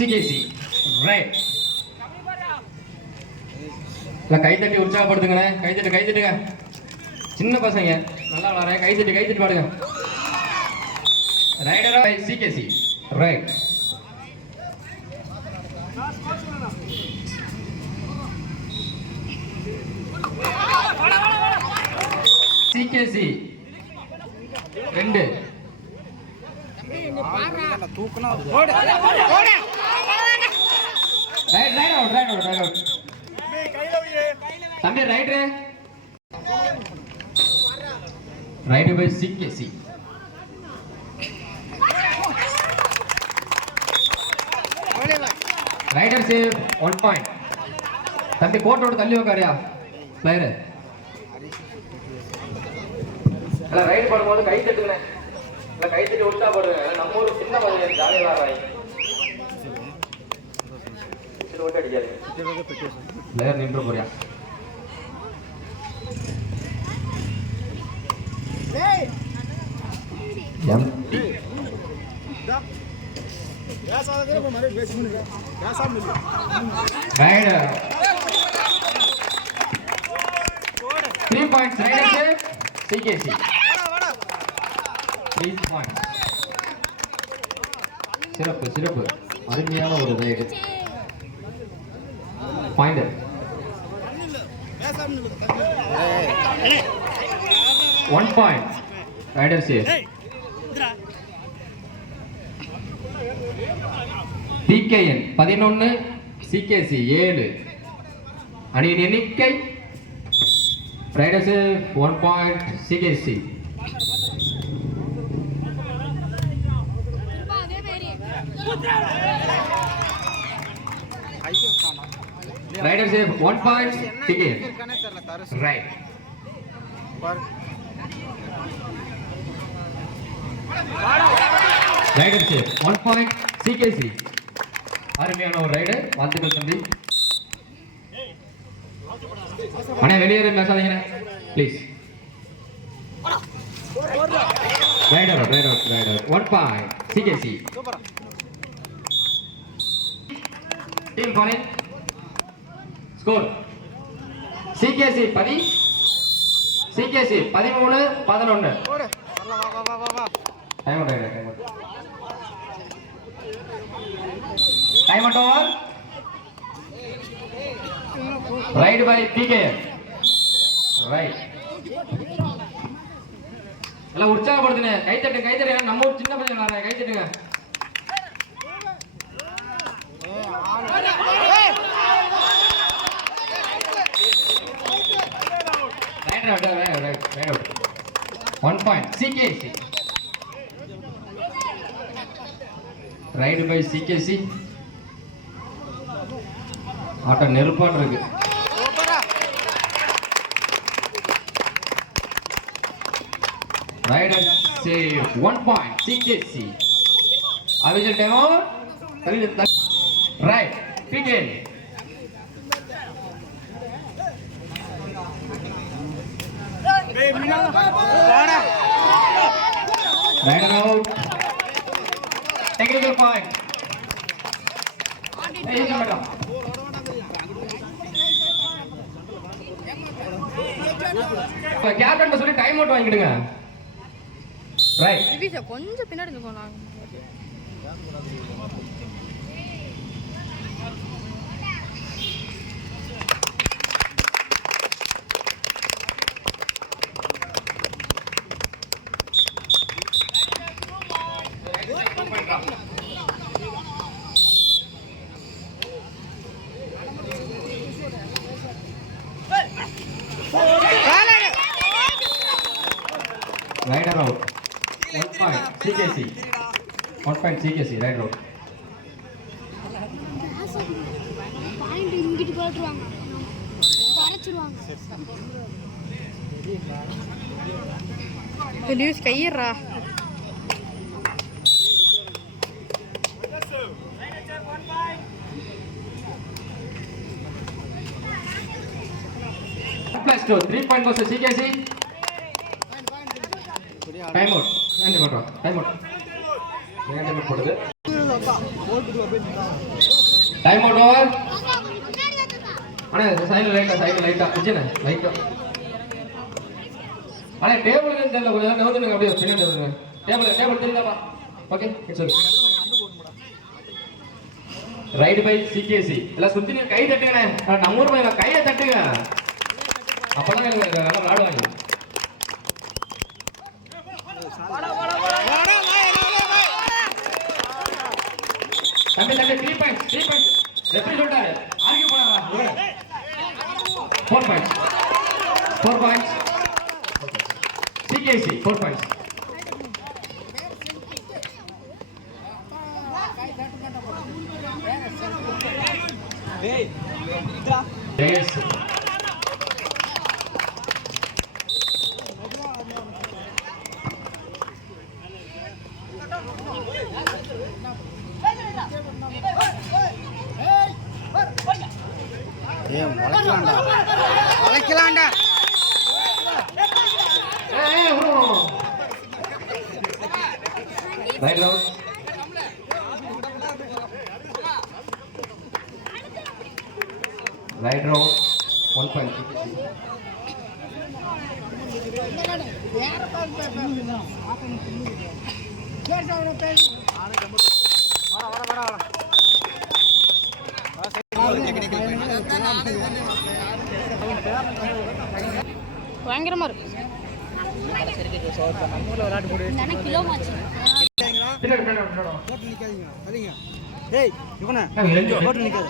சிகேசி right. கை தட்டி உற்சாகப்படுத்துங்கண்ணே. கை தட்டுங்க. சின்ன பசங்க நல்லா விளாடுற. கை தட்டி பாடுங்க. ரைடரா சிகேசி ரைட். சிகேசி 2. தம்பி raider raid by CKC. Raider save 1 point. தம்பி கோட்டோட தள்ளி உக்காரியா பிளேயர். ரைடு பண்ணும்போது கை தட்டுங்க. கை தட்டி விட்டா போடுங்க. நம்ம ஊர் சின்ன பையன் ஜாலியாக விளாடுறாங்க. சரி ஓட்டு அடிக்காது. பிளேயர் நின்று போறியா? Rider 3 points. Rider save CKC 3 points. சிறப்பு அருமையான ஒரு ride. Pointer 1 point. Rider save. PKN 11 CKC 7. அணியின் எண்ணிக்கை Rider save 1 point CKC. Rider save 1 point PKN. Right. Rider save 1 point CKC. அருமையான ஒரு ரைடு. வாழ்த்துக்கள் தம்பி. அண்ணா வெளியேற பேசாதீங்க please. Rider 1 point CKC. Team point score CKC 10 CKC 13 11. Time out over. Right by PKN. Right. எல்லாம் உற்சாகப்படுத்துங்க. கை தட்டுங்க. நம்ம ஊர் சின்ன பையன் விளையாடுறாங்க. கை தட்டுங்க. Right. 1 point CKC. Right by CKC. ஆட்டம் நெருப்பான் இருக்கு. Rider save 1 point CKC. Avisal time out. Right. Begin. Rider out. Technical point. Captain சொல்லி டைம் அவுட் வாங்கிடுங்க. ரைட். திவிஷா கொஞ்சம் பின்னாடி நிக்கோங்க. Rider out. 1 point CKC. 1 point CKC. Rider out. Point இங்கிட்டு போட்டுருவாங்க. பறச்சிடுவாங்க. Loose கையறா. Plus 2 3 point goes to CKC. Time out. Time out. போடுது. Time out over. அண்ணா சைடுல லைட்டா கிச்சன லைட்டா. அண்ணா டேபிள் தெரியல, கொஞ்சம் நேரம் நவுத்துங்க, அப்படியே பின்னாடி வருங்க. டேபிள் தெரியலப்பா. Okay it's okay. Raid by CKC. எல்லாம் சுத்தி நீங்க கை தட்டுங்கண்ணே. நம்ம ஊர் பையன் கையை தட்டுங்க, அப்பதான் எனக்கு நல்லா விளையாடுவாங்க. தம்பி 3 பாயிண்ட்ஸ் ரெஃபரி சொல்றாரு, ஆர்கியூ பண்ணாதடா. 4 பாயிண்ட்ஸ் சிகேசி 4 பாயிண்ட்ஸ். எஸ் வளைக்கலாம்டா. Raid out. Raid out 1 point. பயங்கரமா இருக்கு. கிலோ மாச்சு போட்டு நிக்காதீங்க. சரிங்க. டேய் இவனே போட்டு நிக்காத.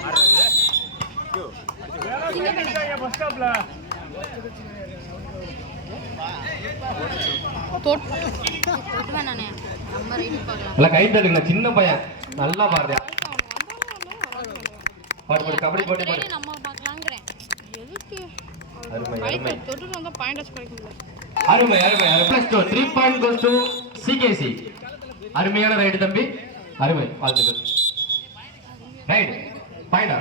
எல்லாம் கை தட்டுங்க, சின்ன பையன் நல்லா பாடுறியா. பாட்டு கபடி போட்டு பாடு. அருமை 3 பாயிண்ட் கோஸ் டு சிகேசி. அருமையான ரைடு தம்பி, அருமை, வாழ்த்துக்கள். ரைட் பாயிண்டா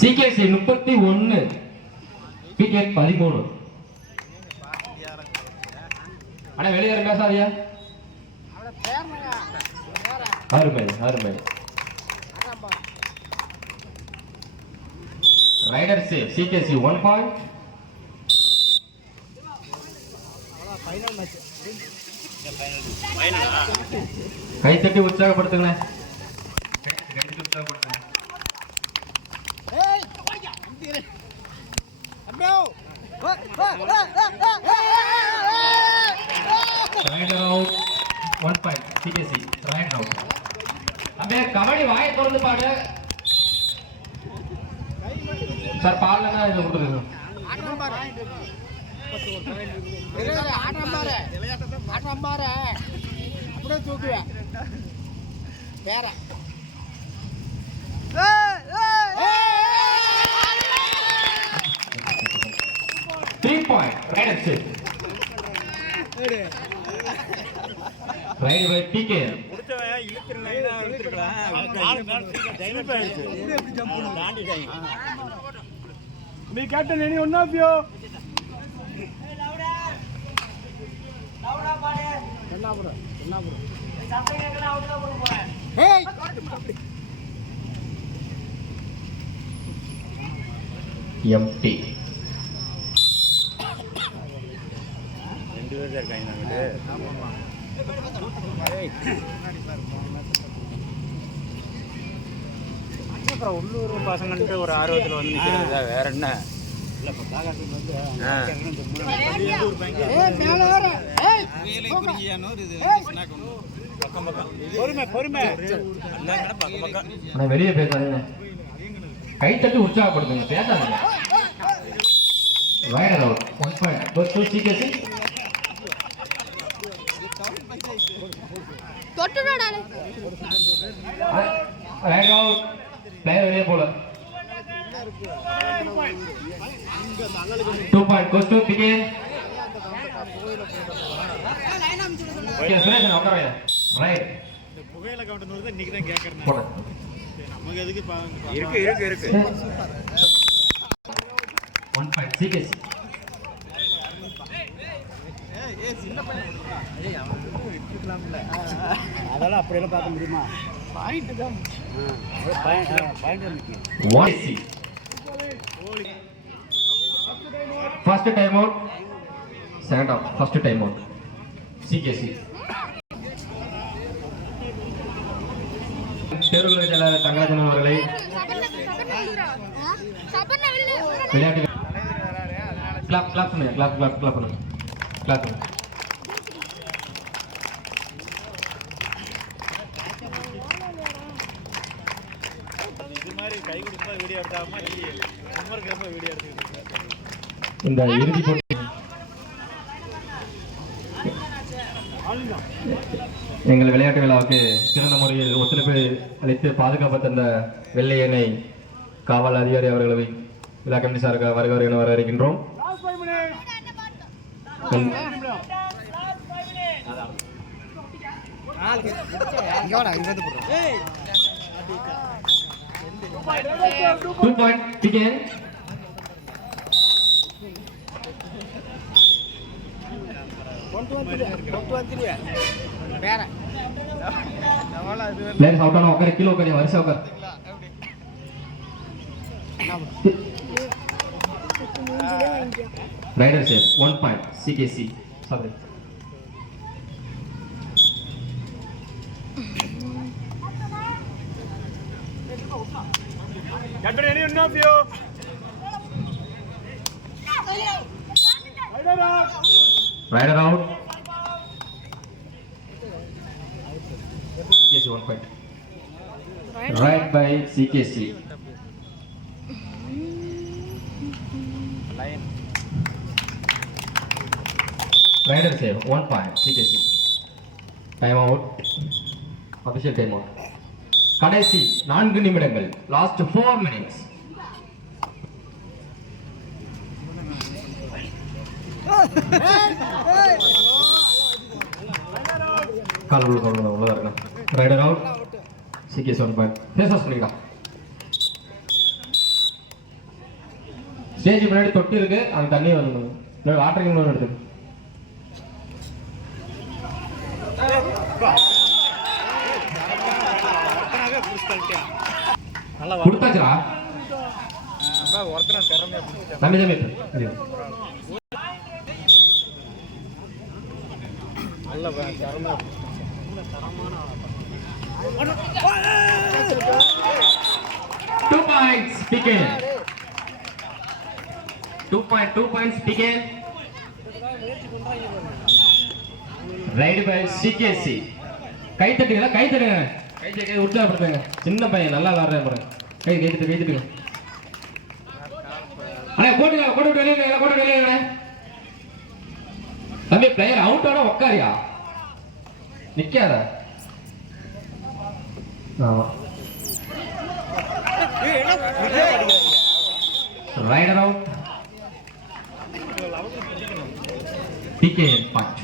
சிகேசி 31, பிகே 13. அண்ணா வெளியே பேசாதியா. அருமை. Raider save CKC 1 point. கை தட்டி உற்சாகப்படுத்துங்க. Raider out 1 point CKC. Raider out. அப்படியே கபடி வாயை திறந்து பாடு சார். பாடலன்னா இது கொடுத்துருங்க. ஆட்டம் பாரு அப்படியே தூக்குவேன் வேற. 3 point rider save. Right by PK. Me captain any one of you? Hey! empty. அப்புறம் உள்ளூர் பசங்கன்ட்டு ஒரு ஆர்வத்தில் வந்து நிற்கிறதா வேற என்ன. வெளியே பேசாதீங்க, கை தட்டி உற்சாகப்படுத்துங்க, பேசாதீங்க. Raider out 1 point goes to CKC. Raider out, player வெளியே போல. 2 point goes to PK. Okay Suresh உட்காருங்க. ரைட் புகையில கவுண்டர் இன்னைக்கு தான் கேட்கறேன். போடு. நமக்கு எதுக்கு இருக்கு 1 பாயிண்ட் சிகேசி. அதெல்லாம் அப்படியெல்லாம் பார்க்க முடியுமா? பாயிண்ட் தான். First time out, second off, first time out. CKC. தேர்வுகளை செல்ல தங்கராஜன் அவர்களை விளையாட்டு கிளாப் பண்ணுங்க, கிளாப் பண்ணுங்க, கிளாப் பண்ணுங்க. இந்த இறுதி போட்டி எங்கள் விளையாட்டு விழாவுக்கு சிறந்த முறையில் ஒத்துழைப்பு அளித்து பாதுகாப்பு தந்த வெள்ளை எண்ணெய் காவல் அதிகாரி அவர்களை விழா கமிட்டி சார்பாக வருகிறவர் என வரவேற்கின்றோம். கீழே உட்காரு, வருஷம் உட்கார். Rider save 1 point CKC. Sorry. Get ready, one of you. Rider out. CKC 1 point. Right by CKC. Rider save 1 point CKC. Time out. Official time out. கடைசி 4 நிமிடங்கள். Last 4 minutes. கால் உள்ள இருக்கணும். Rider out. CKC 1 point. Face wash பண்ணிக்கலாம். Stage முன்னாடி தொட்டி இருக்கு, அந்த தண்ணி வரணும். இன்னொரு வாட்டர் கேன் எடுத்து கொடுத்தாச்சா? தம்பி Two points begin. 2 points begin. Right by CKC. கை தட்டுங்க, கை தட்டுங்க, கை தட்டி உற்சாகப்படுத்துங்க. சின்ன பையன் நல்லா விளையாடுறேன் பாருங்க. கை தட்டுங்க. அண்ணா கோட்டு வெளியே தம்பி, பிளேயர் அவுட் ஆனா உட்காரியா, நிக்காத. Rider out. PK point.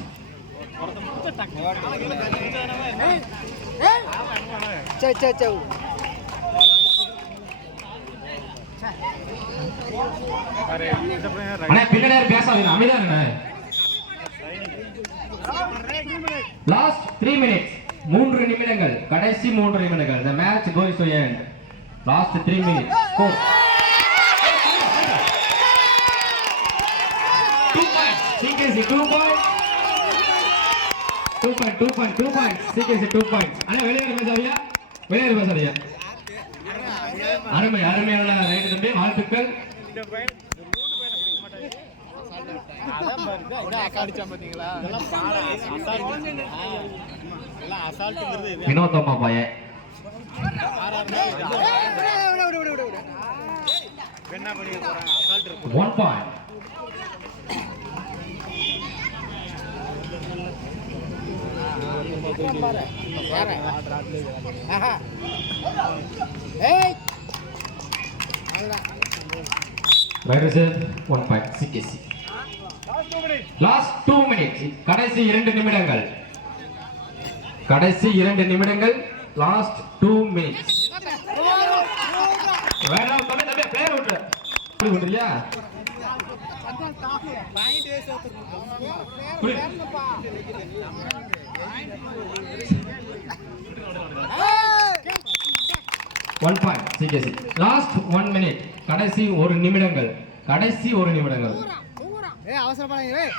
அண்ணா பின்னாடி பேசாதீங்க, அமைதியா இருங்க. Last 3 minutes. 3 நிமிடங்கள், கடைசி 3 நிமிடங்கள். The match goes to end. Last 3 minutes. Score. 2 points. CKC 2 points. 2 points. CKC 2 points. அண்ணா வெளியே பேசாதீங்க. அருமையான ரைட் தம்பி, வாழ்த்துக்கள். வினோதம்மா பையன் 1 point. Rider save 1 point CKC. Last 2 minutes. கடைசி 2 நிமிடங்கள். Last 2 minutes. வேணா தம்பி பிளேயர் விட்டு விடுறியா? குடி. 1 point CKC. Last 1 minute. கடைசி 1 நிமிடங்கள். கடைசி 1 நிமிடங்கள். ஏய் அவசரப்படாதீங்க ஏய்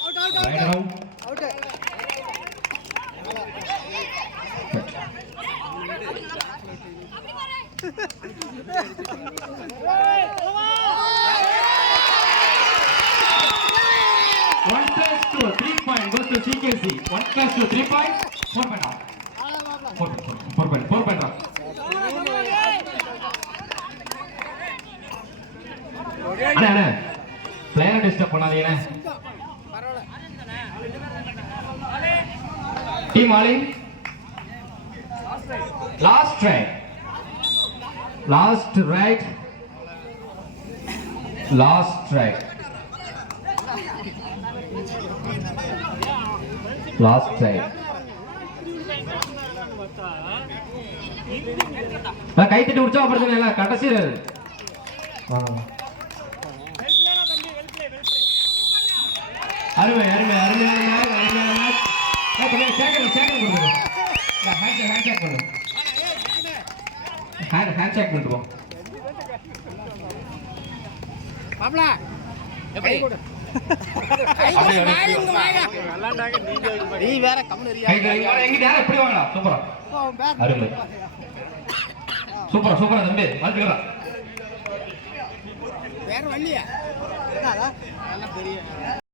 out Right round. Out One plus two, 3 point goes to CKC. 1 plus 2, 3 point, 4 point off. 4 point off. அண்ணே பிளேயரை டிஸ்டர்ப் பண்ணாதீங்கண்ணே. டீம் ஆலிங் last raid last raid last raid last raid கை தட்டி உற்சாகப்படுத்தின கடைசி அருமை அருமை அருமையான ஹேண்ட் பண்ணிட்டு போ. பாப்ளா எப்படி நீ வேற கம்னரியா எங்கிட்ட யாரும் எப்படி வாங்கடா சூப்பரா அருமை சூப்பரா சூப்பரா தம்பி வாழ்த்துக்கிறேன். வேற வண்டியா நல்லா பெரிய